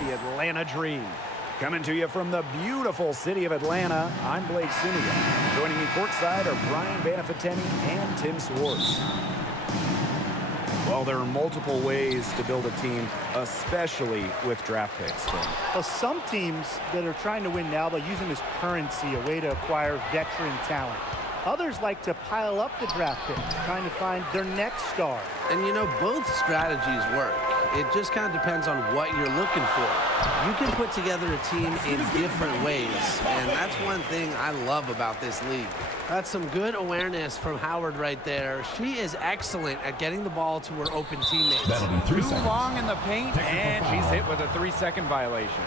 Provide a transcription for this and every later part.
the Atlanta Dream. Coming to you from the beautiful city of Atlanta, I'm Blake Sinia. Joining me courtside are Brian Banafiteni and Tim Swartz. Well, there are multiple ways to build a team, especially with draft picks. Well, some teams that are trying to win now, they're using this currency, a way to acquire veteran talent. Others like to pile up the draft picks, trying to find their next star. And, you know, both strategies work. It just kind of depends on what you're looking for. You can put together a team in different ways, and that's one thing I love about this league. That's some good awareness from Howard right there. She is excellent at getting the ball to her open teammates. That'll be 3 Too seconds. long in the paint, and she's hit with a 3-second violation.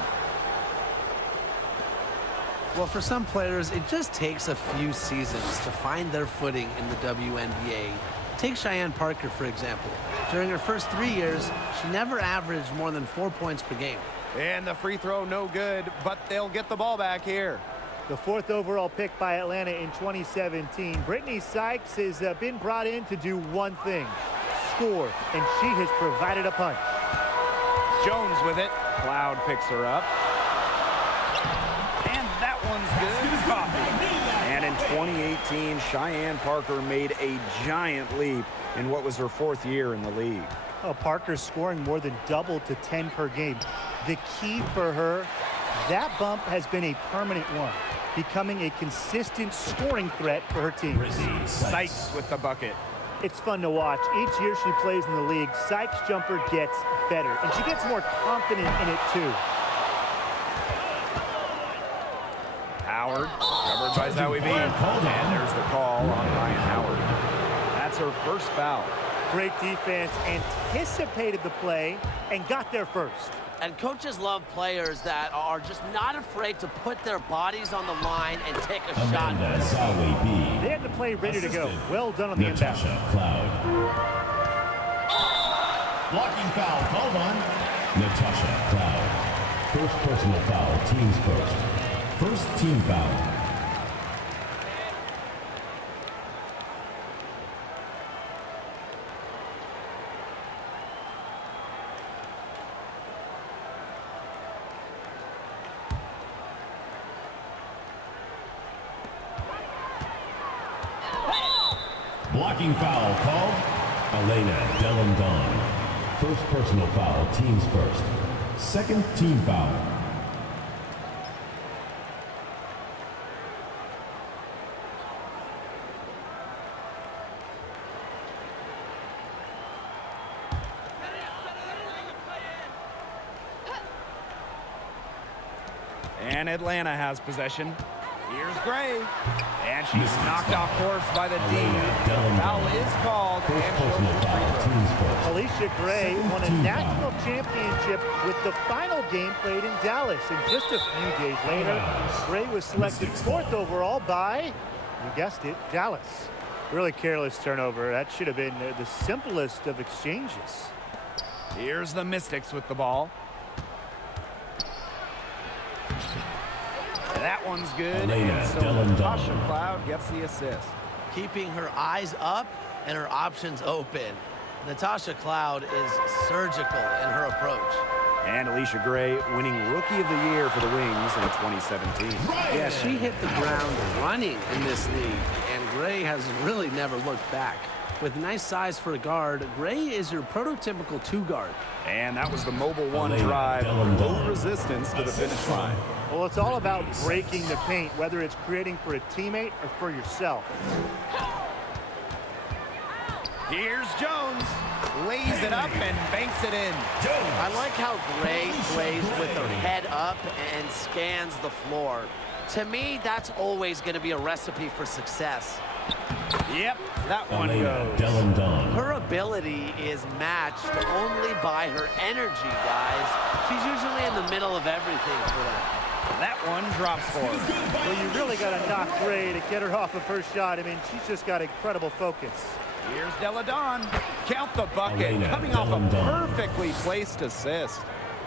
Well, for some players, it just takes a few seasons to find their footing in the WNBA. Take Cheyenne Parker, for example. During her first 3 years, she never averaged more than 4 points per game. And the free throw no good, but they'll get the ball back here. The 4th overall pick by Atlanta in 2017. Brittany Sykes has been brought in to do one thing, score, and she has provided a punch. Jones with it. Cloud picks her up. And that one's good. Coffee. And in 2018, Cheyenne Parker made a giant leap in what was her 4th year in the league. Oh, Parker's scoring more than double to 10 per game. The key for her, that bump has been a permanent one, becoming a consistent scoring threat for her team. Sykes with the bucket. It's fun to watch. Each year she plays in the league, Sykes' jumper gets better, and she gets more confident in it too. Howard, covered by Zoe B. And there's the call on Ryan Howard. That's her first foul. Great defense, anticipated the play, and got there first. And coaches love players that are just not afraid to put their bodies on the line and take a shot. Amanda Zoe B. They had the play ready to go. Well done on the inbound. Natasha Cloud. Blocking foul called on Natasha Cloud. First personal foul, teams first. First team foul. Blocking foul called Elena Delandon. First personal foul, teams first. Second team foul. And Atlanta has possession. Here's Gray. And she's knocked off course by the D. Foul is called. First personal foul, teams first. Alicia Gray won a Team national foul. championship with the final game played in Dallas. And just a few days later, Gray was selected 4th overall by, you guessed it, Dallas. Really careless turnover. That should have been the simplest of exchanges. Here's the Mystics with the ball. That one's good. Elena And so Delandon. Natasha Cloud gets the assist. Keeping her eyes up and her options open. Natasha Cloud is surgical in her approach. And Alicia Gray winning Rookie of the Year for the Wings in 2017. Yeah, she hit the ground running in this league, and Gray has really never looked back. With nice size for a guard, Gray is your prototypical 2-guard. And that was the Mobile One Elena drive. Delandon. Low resistance to the finish line. Well, it's all about breaking the paint, whether it's creating for a teammate or for yourself. Here's Jones. Lays it up and banks it in. I like how Gray plays with her head up and scans the floor. To me, that's always going to be a recipe for success. Yep, that one Elena goes. Delandon. Her ability is matched only by her energy, guys. She's usually in the middle of everything for them. That one drops for her. Well, you really got to knock Gray to get her off of her shot. I mean, she's just got incredible focus. Here's Deladon. Count the bucket. Elena Coming off a Delandon. perfectly placed assist.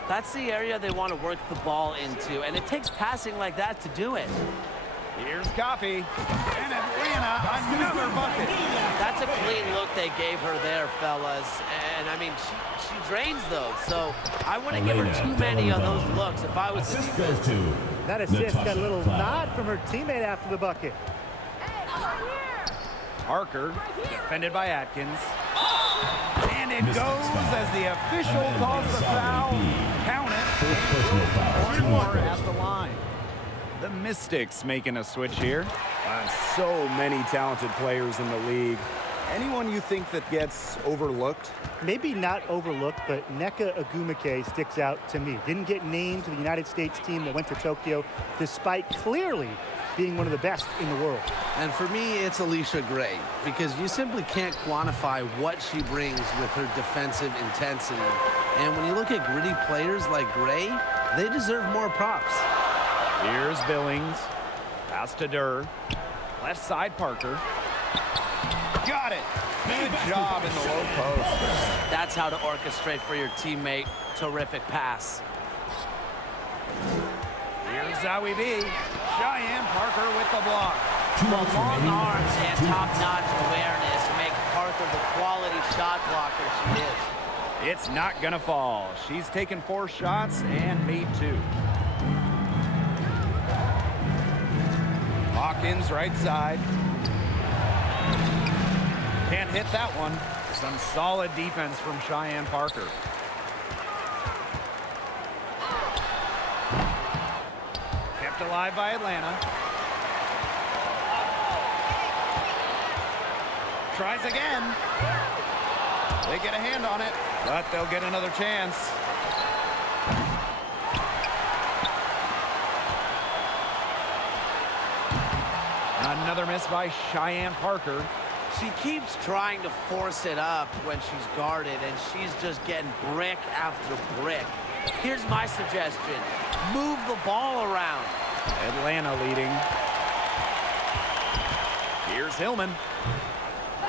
That's the area they want to work the ball into, and it takes passing like that to do it. Here's Coffee. And Atlanta, another bucket. That's a clean look they gave her there, fellas. And, I mean, she drains those. So I wouldn't give her too many of those looks if I was the Assist defense. goes to That assist got a Natasha little Cloud. nod from her teammate after the bucket. Parker, defended by Atkins. And it Mystics goes foul. as the official And calls the Solid foul. B. Count it. First personal foul. One Team more first. at the line. The Mystics making a switch here. So many talented players in the league. Anyone you think that gets overlooked? Maybe not overlooked, but Nneka Ogwumike sticks out to me. Didn't get named to the United States team that went to Tokyo, despite clearly being one of the best in the world. And for me, it's Alicia Gray, because you simply can't quantify what she brings with her defensive intensity. And when you look at gritty players like Gray, they deserve more props. Here's Billings. Pass to Durr. Left side, Parker. Got it. Good job in the low post. That's how to orchestrate for your teammate. Terrific pass. Here's Zowie B. Cheyenne Parker with the block. 2 minutes Long remaining. arms and 2 top-notch awareness make Parker the quality shot blocker she is. It's not gonna fall. She's taken 4 shots and made 2. Hawkins right side. Can't hit that one. Some solid defense from Cheyenne Parker. Kept alive by Atlanta. Tries again. They get a hand on it, but they'll get another chance. Another miss by Cheyenne Parker. She keeps trying to force it up when she's guarded, and she's just getting brick after brick. Here's my suggestion. Move the ball around. Atlanta leading. Here's Hillman.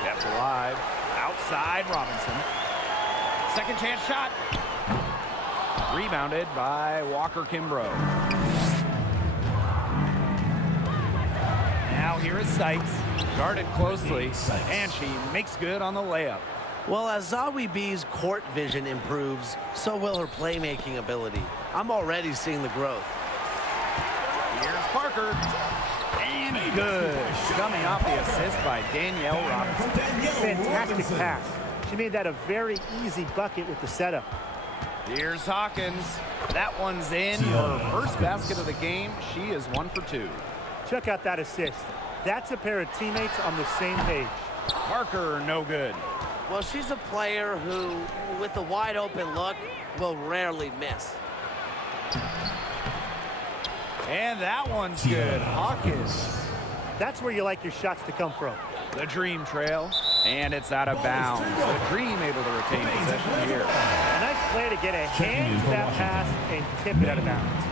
Kept alive. Outside Robinson. Second chance shot. Rebounded by Walker Kimbrough. Now here is Sykes. Guarded closely. And she makes good on the layup. Well, as Zawi B's court vision improves, so will her playmaking ability. I'm already seeing the growth. Here's Parker. And good. Coming off the assist by Danielle Robinson. Fantastic pass. She made that a very easy bucket with the setup. Here's Hawkins. That one's in. Her first basket of the game. She is 1 for 2. Check out that assist. That's a pair of teammates on the same page. Parker, no good. Well, she's a player who, with a wide open look, will rarely miss. And that one's good. Hawkins. That's where you like your shots to come from. The Dream trail. And it's out of bounds. The Dream able to retain possession here. A nice play to get a hand to that pass and tip it out of bounds.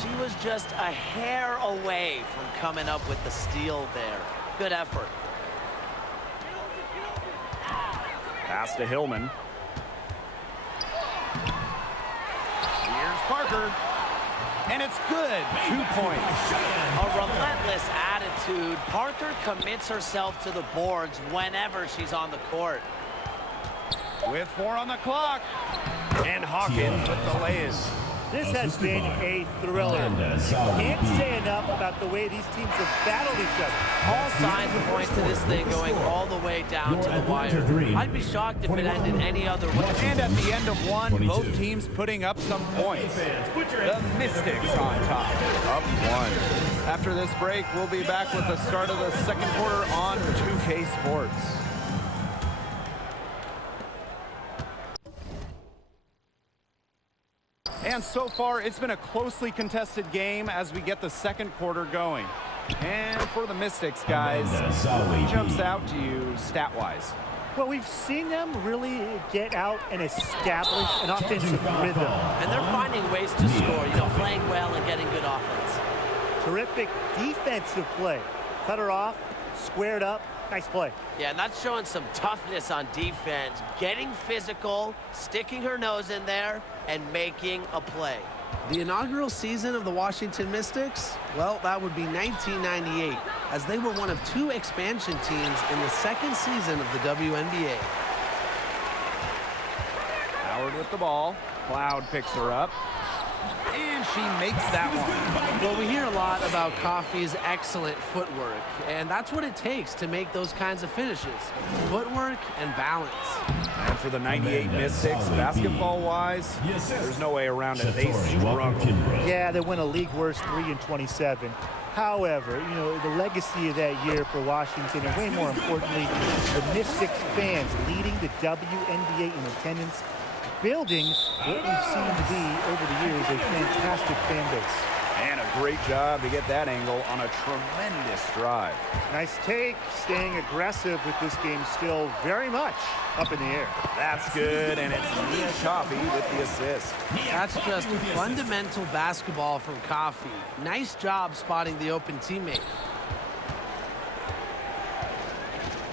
She was just a hair away from coming up with the steal there. Good effort. Pass to Hillman. Here's Parker. And it's good. 2 points. A relentless attitude. Parker commits herself to the boards whenever she's on the court. With 4 on the clock. And Hawkins with the layup. This has been a thriller. Can't say enough about the way these teams have battled each other. All signs point to this thing going all the way down to the wire. I'd be shocked if it ended any other way. And at the end of one, 22. both teams putting up some points. The Mystics on top, up 1. After this break, we'll be back with the start of the second quarter on 2K Sports. And so far, it's been a closely contested game as we get the second quarter going. And for the Mystics, guys, what jumps out to you stat-wise? Well, we've seen them really get out and establish an offensive rhythm. And they're finding ways to score, playing well and getting good offense. Terrific defensive play. Cut her off, squared up, nice play. Yeah, and that's showing some toughness on defense. Getting physical, sticking her nose in there, and making a play. The inaugural season of the Washington Mystics? Well, that would be 1998, as they were one of 2 expansion teams in the second season of the WNBA. Howard with the ball. Cloud picks her up. And she makes that one. Well, we hear a lot about Coffey's excellent footwork, and that's what it takes to make those kinds of finishes. Footwork and balance. And for the 98 Mystics, basketball-wise, there's no way around it. They struggle. Yeah, they went a league worst 3-27. However, you know, the legacy of that year for Washington, and way more importantly, the Mystics fans leading the WNBA in attendance, building what we've seen to be over the years a fantastic fan base. And a great job to get that angle on a tremendous drive. Nice take, staying aggressive with this game still very much up in the air. That's good, and it's Nia Coffey with the assist. That's just fundamental basketball from Coffey. Nice job spotting the open teammate.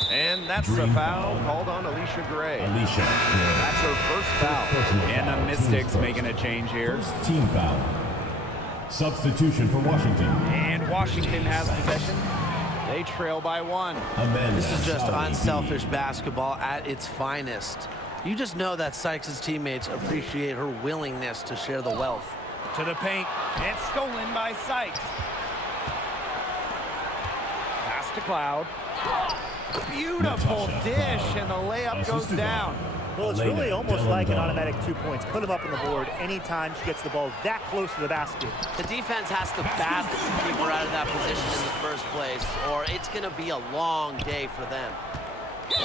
And that's a foul called on Alicia Gray. Alicia. That's her first foul. And the Mystics making a change here. First team foul. Substitution for Washington. And Washington has possession. They trail by 1. This is just unselfish basketball at its finest. You just know that Sykes' teammates appreciate her willingness to share the wealth. To the paint. It's stolen by Sykes. Pass to Cloud. Beautiful dish, and the layup goes down. Well, it's really almost like an automatic 2 points. Put them up on the board anytime she gets the ball that close to the basket. The defense has to battle to keep her out of that position in the first place, or it's going to be a long day for them.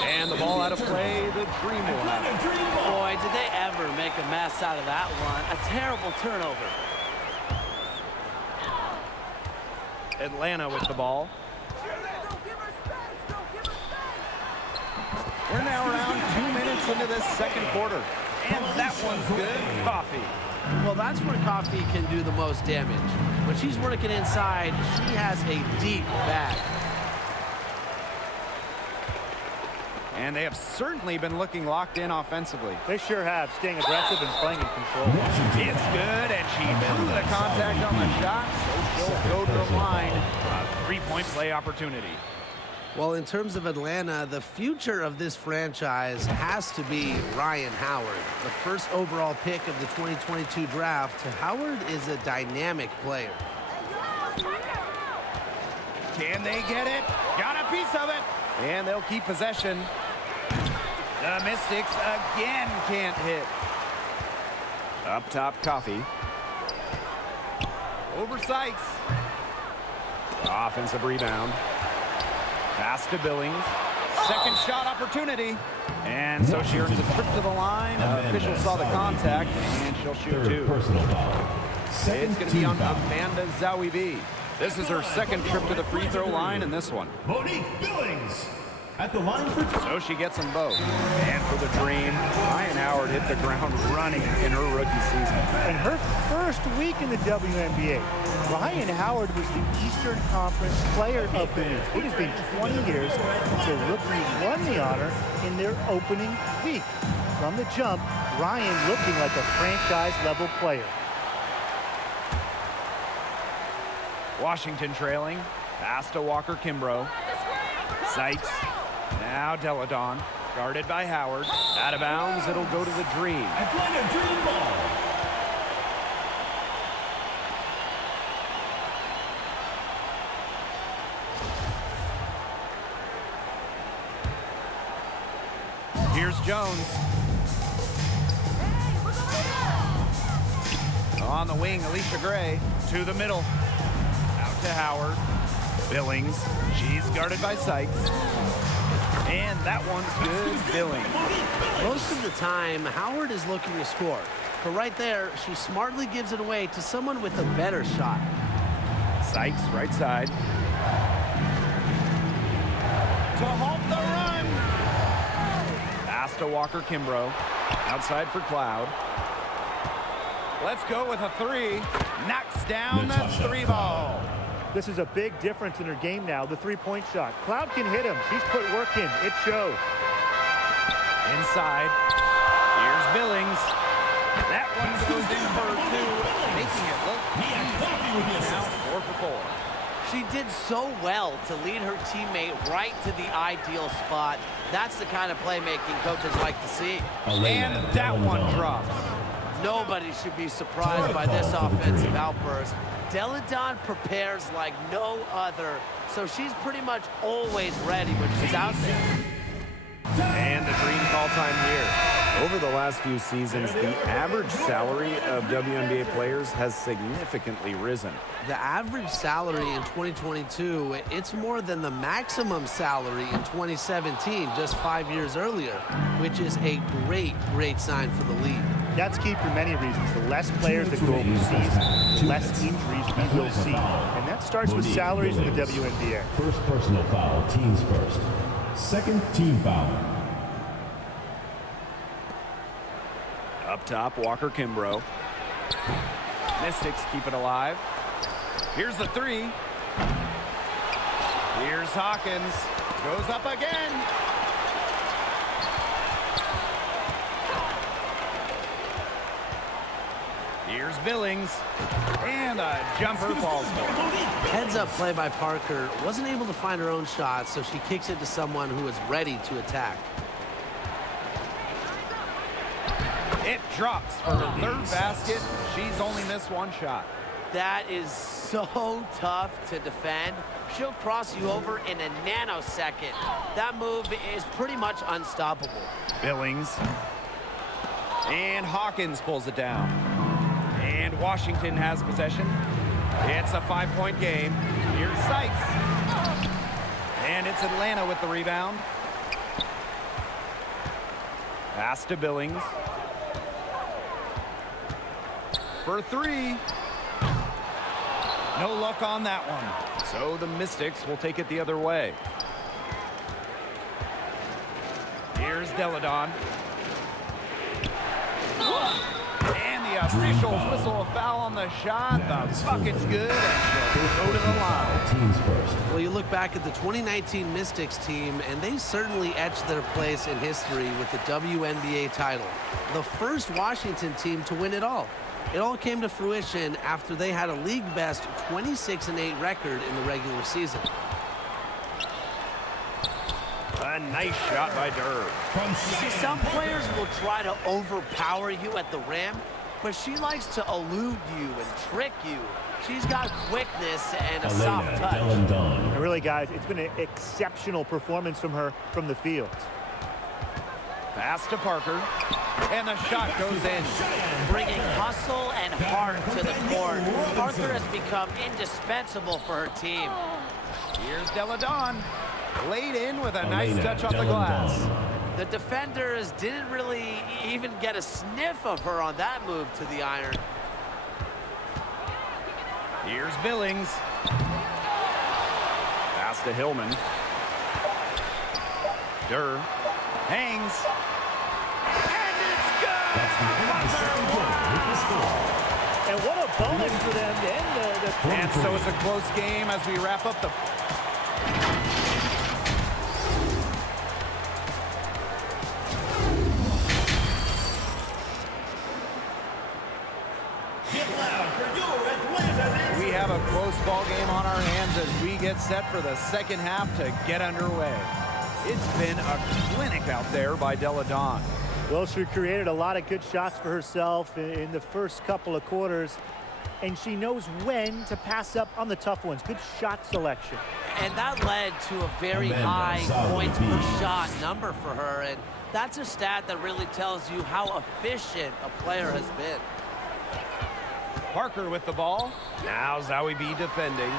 And the ball out of play, the Dream will have it. Boy, did they ever make a mess out of that one. A terrible turnover. Atlanta with the ball. We're now around 2 minutes into this second quarter. And that one's good. Coffey. Well, that's where Coffey can do the most damage. When she's working inside, she has a deep bag. And they have certainly been looking locked in offensively. They sure have, staying aggressive and playing in control. It's good, and she drew the contact on the shot, so she'll go to the line. A 3-point play opportunity. Well, in terms of Atlanta, the future of this franchise has to be Ryan Howard, the first overall pick of the 2022 draft. Howard is a dynamic player. Can they get it? Got a piece of it. And they'll keep possession. The Mystics again can't hit. Up top, Coffey. Over Sykes. Offensive rebound. Pass to Billings. Second shot opportunity. And so she earns a trip to the line. Official saw the contact, and she'll shoot two. Personal foul. It's going to be on Amanda Zawibi. This is her second trip to the free throw line in this one. Monique Billings at the line for two. So she gets them both. And for the Dream, Ryan Howard hit the ground running in her rookie season. In her first week in the WNBA, Ryan Howard was the Eastern Conference Player of the Week. It has been 20 years since a rookie won the honor in their opening week. From the jump, Ryan looking like a franchise-level player. Washington trailing. Pass to Walker Kimbrough. Sykes. Now Deladon. Guarded by Howard. Out of bounds. It'll go to the Dream. Atlanta Dream ball. Here's Jones. On the wing, Alicia Gray. To the middle. Out to Howard. Billings. She's guarded by Sykes. And that one's good. Billings. Most of the time, Howard is looking to score. But right there, she smartly gives it away to someone with a better shot. Sykes, right side. To halt the run. Pass to Walker Kimbrough. Outside for Cloud. Let's go with a three. Knocks down that three ball. This is a big difference in her game now, the three-point shot. Cloud can hit him. She's put work in. It shows. Inside. Here's Billings. That one goes in for 2, making it look easy. Now 4 for 4. She did so well to lead her teammate right to the ideal spot. That's the kind of playmaking coaches like to see. And that one drops. Nobody should be surprised by this offensive outburst. Deladon prepares like no other, so she's pretty much always ready when she's out there. And the green call time here. Over the last few seasons, the average salary of WNBA players has significantly risen. The average salary in 2022, it's more than the maximum salary in 2017, just 5 years earlier, which is a great sign for the league. That's key for many reasons. The less players that go overseas, the less injuries we will see. And that starts with salaries in the WNBA. First personal foul, teams first. Second team foul. Up top, Walker Kimbrough. Mystics keep it alive. Here's the 3. Here's Hawkins. Goes up again. Here's Billings. And a jumper falls for him. Heads-up play by Parker. Wasn't able to find her own shot, so she kicks it to someone who is ready to attack. It drops for her 3rd basket. She's only missed 1 shot. That is so tough to defend. She'll cross you over in a nanosecond. That move is pretty much unstoppable. Billings. And Hawkins pulls it down. And Washington has possession. It's a 5-point game. Here's Sykes. And it's Atlanta with the rebound. Pass to Billings. For 3. No luck on that one. So the Mystics will take it the other way. Here's Deladon. And the officials whistle a foul on the shot. The bucket's good, and she'll go to the line. Teams first. Well, you look back at the 2019 Mystics team, and they certainly etched their place in history with the WNBA title. The first Washington team to win it all. It all came to fruition after they had a league-best 26-8 record in the regular season. A nice shot by Durr. See, some players will try to overpower you at the rim, but she likes to elude you and trick you. She's got quickness and a soft Elena touch. Delandon. And really, guys, it's been an exceptional performance from her from the field. Pass to Parker. And the shot goes in. Bringing hustle and heart to the court. Parker has become indispensable for her team. Here's Deladon. Laid in with a nice Elena touch off the glass. Delandon. The defenders didn't really even get a sniff of her on that move to the iron. Here's Billings. Pass to Hillman. Durr hangs. And it's good! And what a bonus for them to end the And so it's a close game as we wrap up the... We have a close ball game on our hands as we get set for the second half to get underway. It's been a clinic out there by Deladon. Well, she created a lot of good shots for herself in the first couple of quarters, and she knows when to pass up on the tough ones. Good shot selection. And that led to a very Amanda high Salvi points per Beach. shot number for her. And that's a stat that really tells you how efficient a player has been. Parker with the ball. Now Zowie B defending.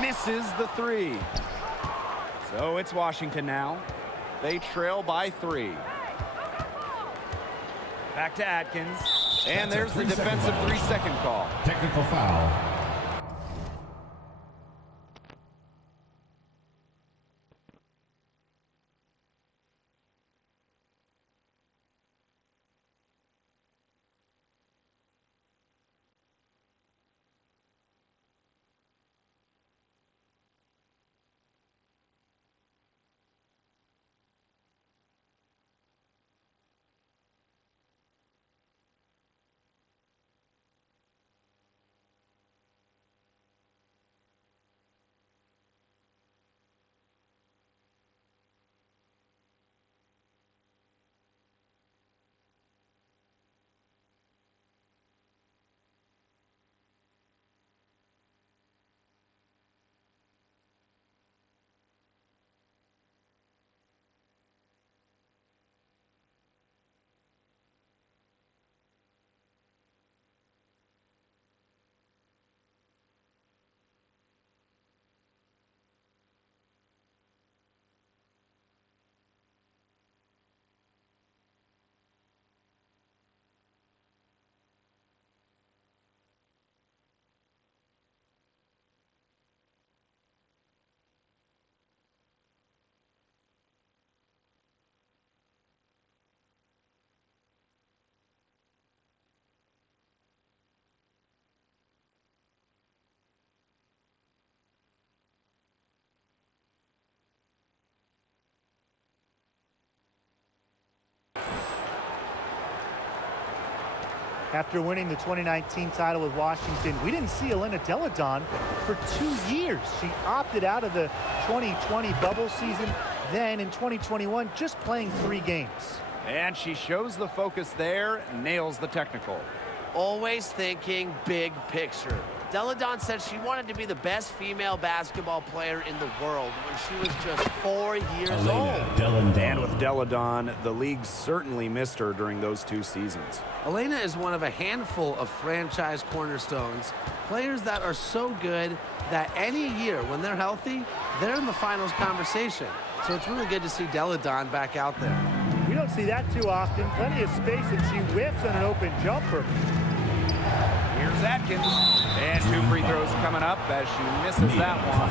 Misses the 3. So it's Washington now. They trail by 3. Back to Atkins. And there's the defensive 3-second call. Technical foul. After winning the 2019 title with Washington, we didn't see Elena Delle Donne for 2 years. She opted out of the 2020 bubble season. Then in 2021, just playing 3 games. And she shows the focus there, nails the technical. Always thinking big picture. Delle Donne said she wanted to be the best female basketball player in the world when she was just 4 years old. And with Delle Donne, the league certainly missed her during those 2 seasons. Elena is one of a handful of franchise cornerstones, players that are so good that any year when they're healthy, they're in the finals conversation. So it's really good to see Delle Donne back out there. We don't see that too often. Plenty of space, and she whiffs on an open jumper. Here's Atkins. And 2 free throws coming up as she misses that one.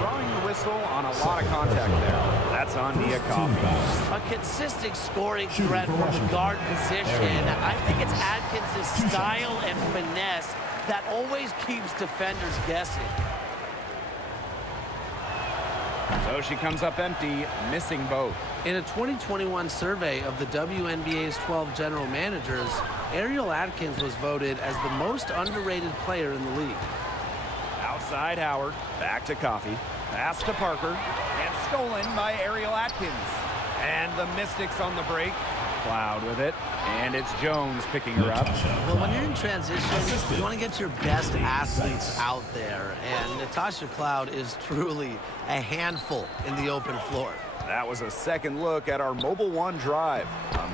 Drawing the whistle on a lot of contact there. That's on Nia Coffey. A consistent scoring threat from the guard position. I think it's Atkins' style and finesse that always keeps defenders guessing. So she comes up empty, missing both. In a 2021 survey of the WNBA's 12 general managers, Ariel Atkins was voted as the most underrated player in the league. Outside Howard, back to Coffey, pass to Parker, and stolen by Ariel Atkins. And the Mystics on the break. Cloud with it, and it's Jones picking her up. Well, when you're in transition, you want to get your best athletes out there, and Natasha Cloud is truly a handful in the open floor. That was a second look at our Mobile One drive.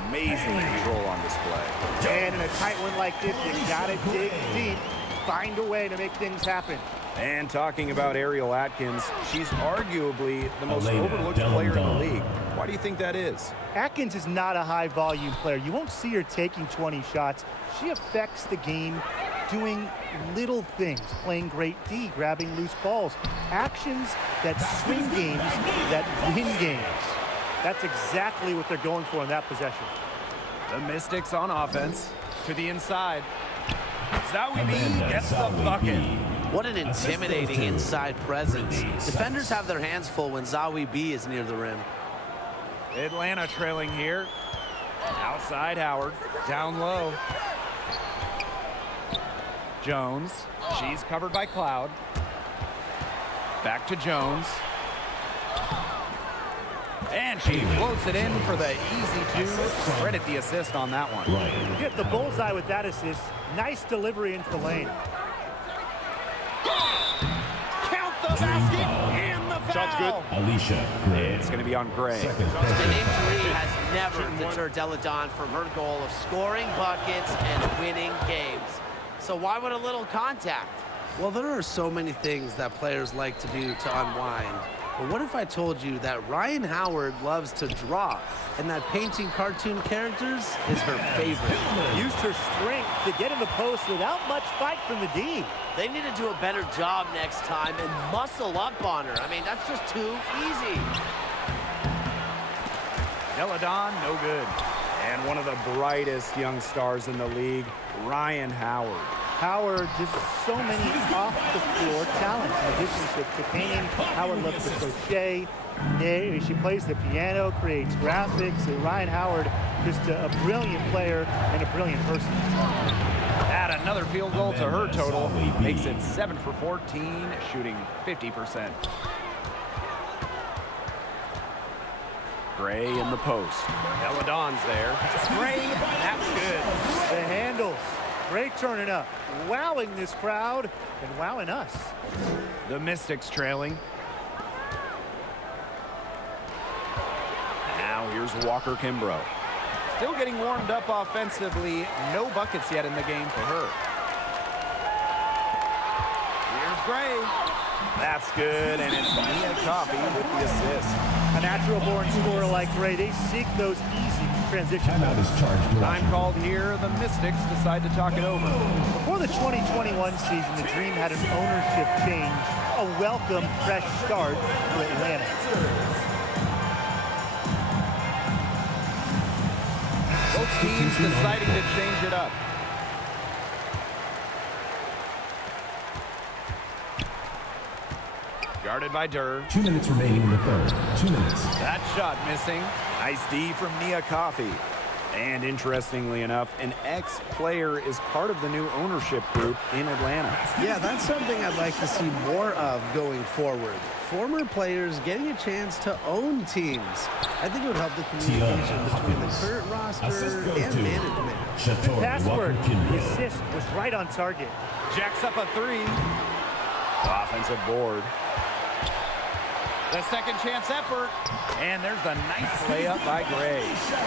Amazing control on display. And in a tight one like this, you gotta dig deep, find a way to make things happen. And talking about Ariel Atkins, she's arguably the most Elena overlooked Delle player in the Donne. league. Why do you think that is? Atkins is not a high-volume player. You won't see her taking 20 shots. She affects the game doing little things, playing great D, grabbing loose balls, actions that swing games, that win games. That's exactly what they're going for in that possession. The Mystics on offense to the inside. Zawi B Amanda gets the Zawi bucket. B. What an intimidating inside presence. Brittany Defenders Sykes. have their hands full when Zawi B is near the rim. Atlanta trailing here. Outside Howard, down low. Jones, she's covered by Cloud. Back to Jones. And she floats it in for the easy 2. Credit the assist on that one. Ryan. Get the bullseye with that assist. Nice delivery into the lane. Count the basket and the foul. Alicia Gray. It's going to be on Gray. Second The personal injury foul. has never deterred Delle Donne from her goal of scoring buckets and winning games. So why would a little contact? Well, there are so many things that players like to do to unwind. But what if I told you that Ryan Howard loves to draw and that painting cartoon characters is her favorite? Used her strength to get in the post without much fight from the D. They need to do a better job next time and muscle up on her. I mean, that's just too easy. Delle Donne, no good. And one of the brightest young stars in the league, Ryan Howard. Howard, just so many off-the-floor talents. In addition to painting, Howard loves to crochet. She plays the piano, creates graphics. Ryan Howard, just a brilliant player and a brilliant person. Add another field goal to her total. Makes it 7 for 14, shooting 50%. Gray in the post. Delle Donne's there. Gray, that's good. The handles. Gray turning up, wowing this crowd and wowing us. The Mystics trailing. Now here's Walker Kimbrough. Still getting warmed up offensively. No buckets yet in the game for her. Here's Gray. That's good, and it's Nia Coffey with the assist. A natural-born scorer like Gray, they seek those easy transition Timeout is charged. Time called here. The Mystics decide to talk it over. Before the 2021 season, the Dream had an ownership change, a welcome fresh start to Atlanta. Both teams deciding to change it up. Guarded by Durr. 2 minutes remaining in the third. 2 minutes. That shot missing. Nice D from Nia Coffey. And interestingly enough, an ex-player is part of the new ownership group in Atlanta. Yeah, that's something I'd like to see more of going forward. Former players getting a chance to own teams. I think it would help the communication between the current roster and management. Good password. The assist was right on target. Jacks up a three. Offensive board. The second chance effort. And there's a nice layup by Gray.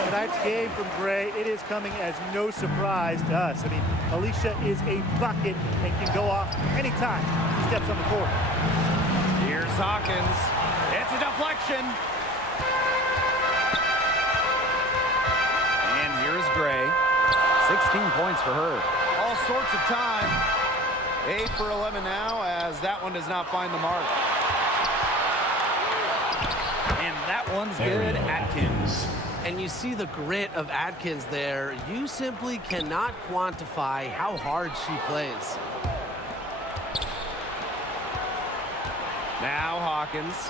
Tonight's game from Gray, it is coming as no surprise to us. I mean, Alicia is a bucket and can go off anytime she steps on the court. Here's Hawkins. It's a deflection. And here's Gray. 16 points for her. All sorts of time. 8 for 11 now as that one does not find the mark. And that one's good. Atkins. And you see the grit of Atkins there. You simply cannot quantify how hard she plays. Now Hawkins.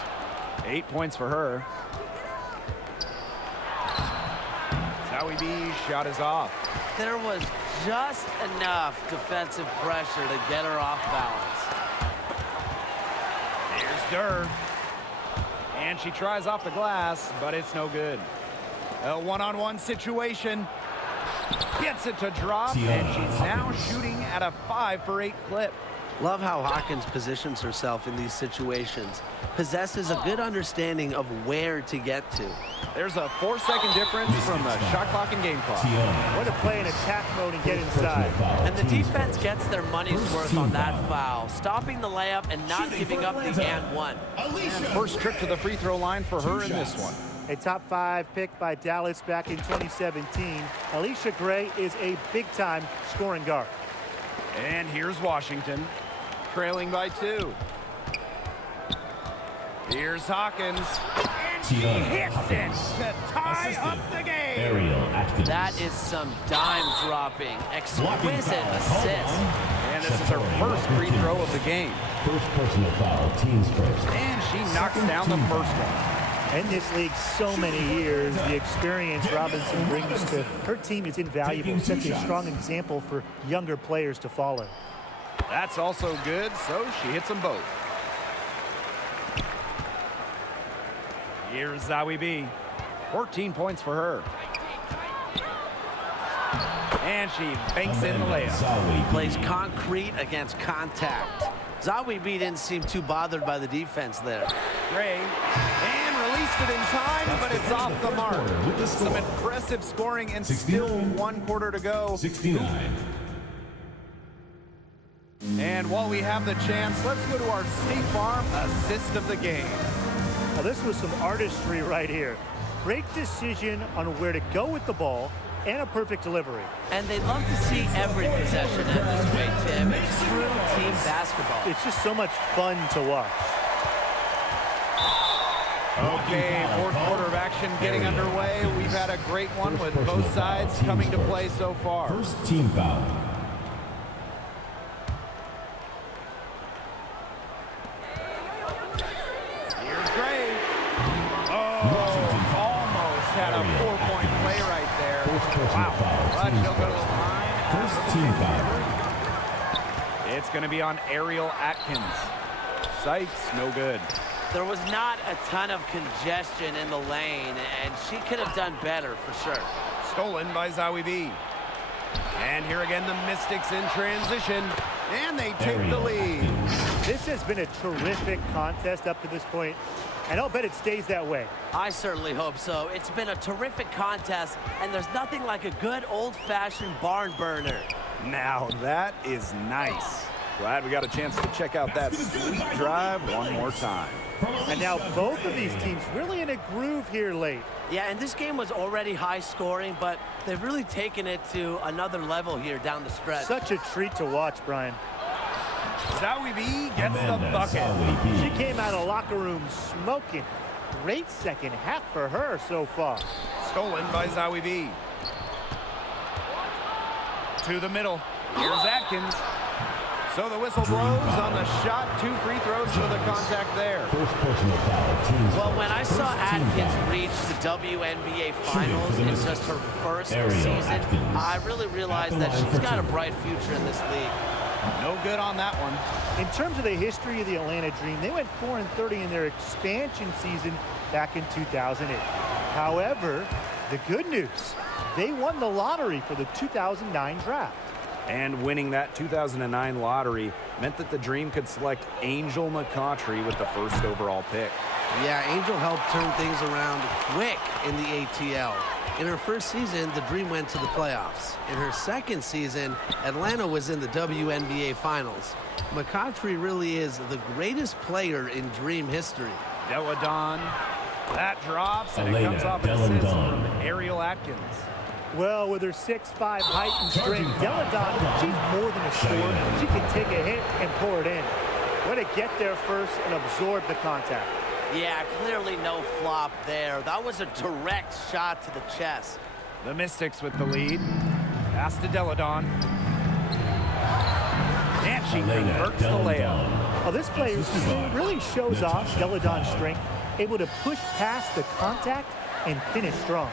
8 points for her. Zowie B's shot is off. There was just enough defensive pressure to get her off balance. Here's Durr. And she tries off the glass, but it's no good. A one-on-one situation. Gets it to drop, and she's now shooting at a 5 for 8 clip. Love how Hawkins positions herself in these situations. Possesses a good understanding of where to get to. There's a 4-second difference from the shot clock and game clock. Way to play in attack mode and get inside. And the defense gets their money's worth on that foul, stopping the layup and not giving up the and one. And first trip to the free throw line for her in this one. A top 5 pick by Dallas back in 2017. Alicia Gray is a big-time scoring guard. And here's Washington, trailing by 2. Here's Hawkins. And she hits it to tie up the game. That is some dime-dropping, exquisite assist. And this is her first free throw of the game. First personal foul, teams first. And she knocks down the first one. In this league so many years, the experience Robinson brings to her team is invaluable. Sets a strong example for younger players to follow. That's also good, so she hits them both. Here's Zowie B. 14 points for her. And she banks in the layup. Plays concrete against contact. Zowie B didn't seem too bothered by the defense there. Gray. And released it in time, but it's off the mark. Some impressive scoring and still 1 quarter to go. 69. And while we have the chance, let's go to our State Farm assist of the game. Now, this was some artistry right here. Great decision on where to go with the ball and a perfect delivery. And they'd love to see every possession end this way, Tim. It's true team basketball. It's just so much fun to watch. Okay, fourth quarter of action getting underway. We've had a great one with both sides coming to play so far. First team foul. Here's Gray. Oh, almost had a 4-point play right there. Wow. But she'll go to the line. First team foul. It's going to be on Ariel Atkins. Sights, no good. There was not a ton of congestion in the lane, and she could have done better for sure. Stolen by Zowie B. And here again, the Mystics in transition. And they take the lead. This has been a terrific contest up to this point, and I'll bet it stays that way. I certainly hope so. It's been a terrific contest, and there's nothing like a good old-fashioned barn burner. Now that is nice. Glad we got a chance to check out that sweet drive one more time. And now both of these teams really in a groove here late. Yeah, and this game was already high scoring, but they've really taken it to another level here down the stretch. Such a treat to watch, Brian. Zowie B gets the bucket. She came out of the locker room smoking. Great second half for her so far. Stolen by Zowie B. To the middle. Here's Atkins. So the whistle blows on the shot. 2 free throws for the contact there. First personal foul, teams Well, first. when I saw First team Atkins foul. reach the WNBA for Finals the in Mystics. just her first Ariel season, Atkins. I really realized At the that line she's for got a two. bright future in this league. No good on that one. In terms of the history of the Atlanta Dream, they went 4-30 in their expansion season back in 2008. However, the good news, they won the lottery for the 2009 draft. And winning that 2009 lottery meant that the Dream could select Angel McCoughtry with the first overall pick. Yeah, Angel helped turn things around quick in the ATL. In her first season, the Dream went to the playoffs. In her second season, Atlanta was in the WNBA Finals. McCoughtry really is the greatest player in Dream history. Deladon, that drops, and it Elena comes off an assist Deladon. from Ariel Atkins. Well, with her 6'5" height and Charging strength, foul. Deladon, she's more than a scorer. Cheyenne. She can take a hit and pour it in. Way to get there first and absorb the contact. Yeah, clearly no flop there. That was a direct shot to the chest. The Mystics with the lead. Pass to Deladon. And she Elena converts the layup. Deladon. Well, this play really shows off Deladon's strength, able to push past the contact and finish strong.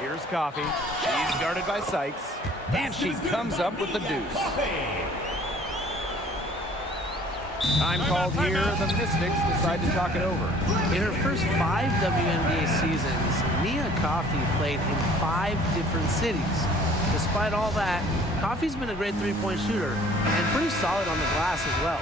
Here's Coffee. She's guarded by Sykes. And she comes up with the deuce. Time called here. The Mystics decide to talk it over. In her first 5 WNBA seasons, Mia Coffey played in 5 different cities. Despite all that, Coffey's been a great three-point shooter and pretty solid on the glass as well.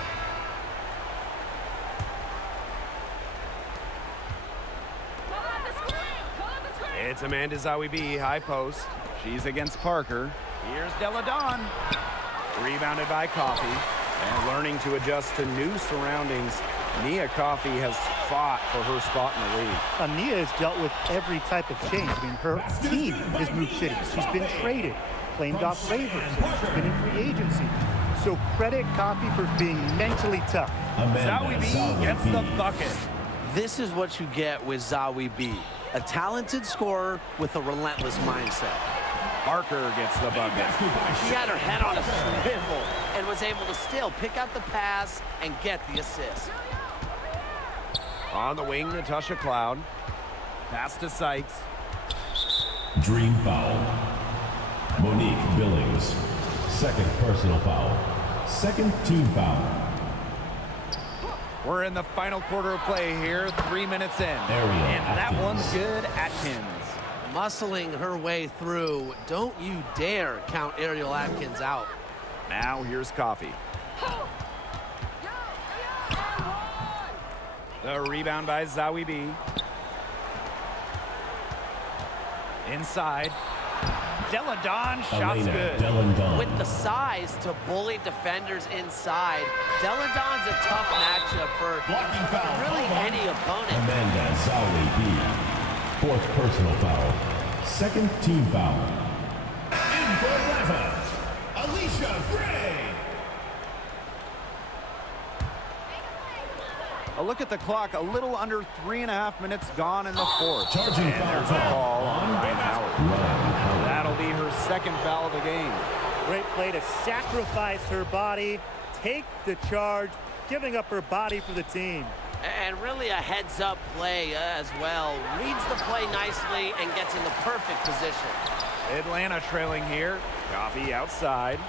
It's Amanda Zawibi, high post. She's against Parker. Here's Deladon. Rebounded by Coffey. And learning to adjust to new surroundings, Nia Coffey has fought for her spot in the league. Nia has dealt with every type of change. I mean, her team has moved cities. She's been traded, claimed off waivers, and she's been in free agency. So credit Coffey for being mentally tough. Zawibi gets the bucket. This is what you get with Zawi B, a talented scorer with a relentless mindset. Parker gets the bucket. She had her head on a swivel and was able to still pick out the pass and get the assist. On the wing, Natasha Cloud. Pass to Sykes. Dream foul. Monique Billings. Second personal foul. Second team foul. We're in the final quarter of play here, 3 minutes in. And that Atkins. one's good, Atkins. Muscling her way through, don't you dare count Ariel Atkins out. Now here's Coffey. The rebound by Zawibi. Inside. Deladon, shots Elena good. Deladon. With the size to bully defenders inside, Deladon's a tough matchup for Blocking foul. really any opponent. Amanda Zawi B. Fourth personal foul. Second team foul. In for Atlanta, Alicia Gray. A look at the clock, a little under 3.5 minutes gone in the fourth. Charging And foul there's a call on Ryan Howard. Ryan Howard. That'll be her second foul of the game. Great play to sacrifice her body, take the charge, giving up her body for the team. And really a heads-up play as well. Reads the play nicely and gets in the perfect position. Atlanta trailing here. Coffey outside.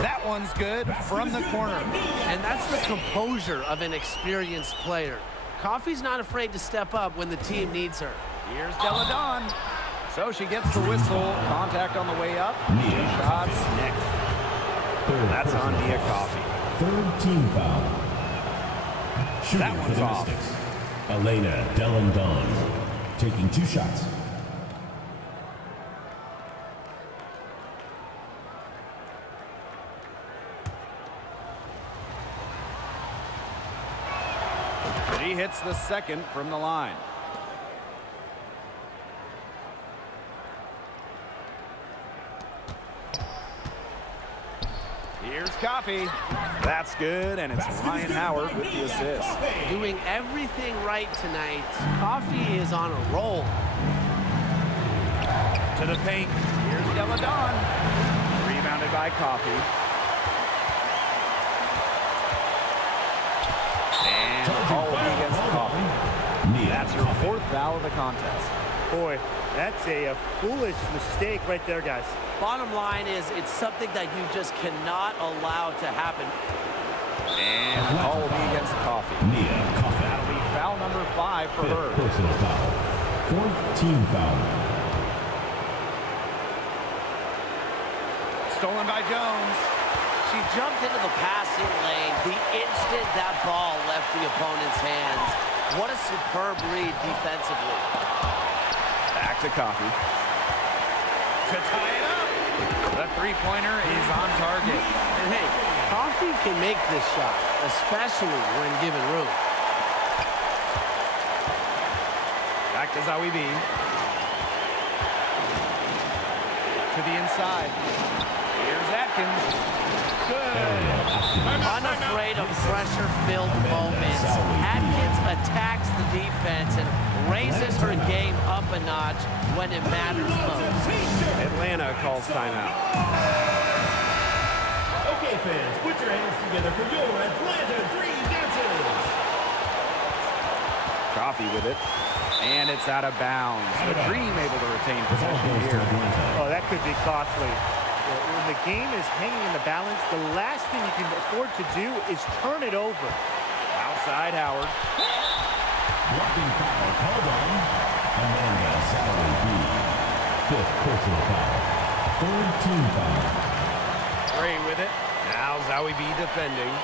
That one's good from the corner. And that's the composure of an experienced player. Coffey's not afraid to step up when the team needs her. Here's Deladon. So she gets the whistle. Contact on the way up. Nia Two shots next. Third That's on personal Nia foul. Coffey. Third team foul. Shooting That for one's the off. Mystics. Elena Delandon taking 2 shots. She hits the second from the line. Here's Coffey. That's good, and it's Ryan Howard with the assist. Doing everything right tonight. Coffey is on a roll. To the paint. Here's Deladon. Rebounded by Coffee. And the call will be against Coffee. That's her 4th foul of the contest. Boy, that's a foolish mistake right there, guys. Bottom line is it's something that you just cannot allow to happen. And the call will be against Coffee. Nia Coffey. That'll be foul number 5 for her. Personal foul. 4th team foul. Stolen by Jones. She jumped into the passing lane the instant that ball left the opponent's hands. What a superb read defensively. Back to Coffee. To tie it up. The three-pointer is on target. And hey, Coffee can make this shot, especially when given room. Back to Zawi B. To the inside. Here's Atkins. Good. Unafraid of pressure-filled moments, Atkins attacks the defense and raises her game up a notch when it matters most. Atlanta calls timeout. Okay, fans, put your hands together for your Atlanta Dream Dancers. Coffee with it. And it's out of bounds. The Dream able to retain possession here. Oh, that could be costly. When the game is hanging in the balance, the last thing you can afford to do is turn it over. Outside Howard. Blocking foul called on Amanda Salary B. 5th personal foul. 3rd team foul. Gray with it. Now Zawi B defending.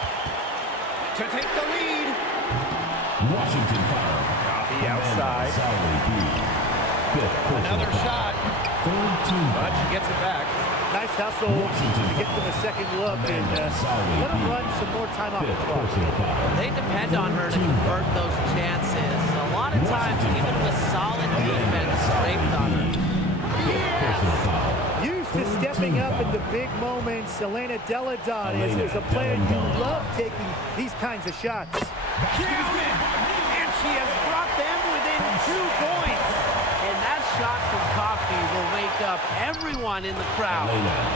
To take the lead. Washington foul. Coffee outside. Salary B. 5th personal Another foul. shot. 3rd team But foul. she gets it back. Nice hustle to get them a second look and let them run some more time off the 5th clock. personal foul. They depend on her to convert those chances. A lot of times, even with solid defense draped on her. 5th personal foul. Used to stepping up in the big moments, Elena Deladon is a player you love taking these kinds of shots. And she has brought them within 2 points. And that shot from Coffee will wake up everyone in the crowd.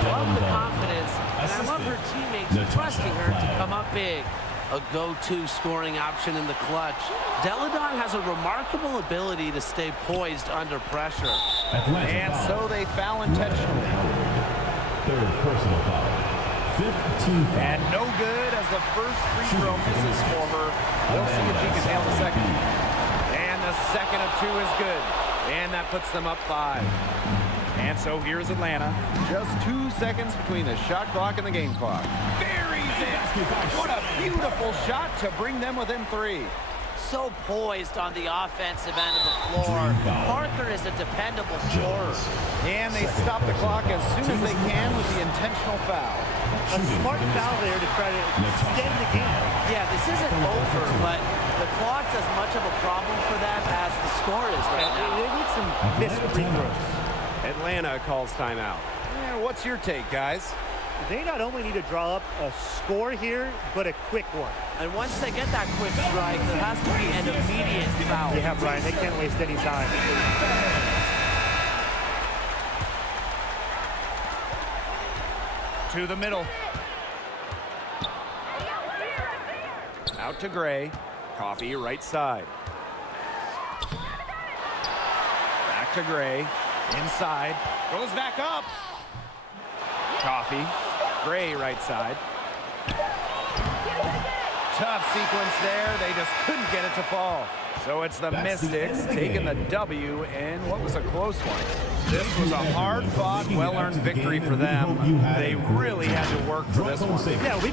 Love the confidence, and I love her teammates trusting her to come up big. A go-to scoring option in the clutch. Deladon has a remarkable ability to stay poised under pressure. Atlanta And foul. so they foul intentionally. 3rd personal foul. 5th team foul. And no good as the first free throw misses for her. We'll see if she can nail the second. And the second of 2 is good. And that puts them up 5. And so here's Atlanta. Just 2 seconds between the shot clock and the game clock. Buries it. What a beautiful shot to bring them within 3. So poised on the offensive end of the floor. Parker is a dependable scorer. And they stop the clock as soon as they can with the intentional foul. A smart foul there to try to extend the game. Yeah, this isn't over, but the clock's as much of a problem for them as the score is right now. They need some missed free throws. Atlanta calls timeout. What's your take, guys? They not only need to draw up a score here, but a quick one. And once they get that quick strike, there has to be an immediate foul. Yeah, Brian, they can't waste any time. To the middle. Out to Gray. Coffee right side. Back to Gray. Inside. Goes back up. Coffee. Gray right side. Tough sequence there. They just couldn't get it to fall. So it's the Mystics taking the W in what was a close one. This was a hard-fought, well-earned victory for them. They really had to work for this one. Yeah, we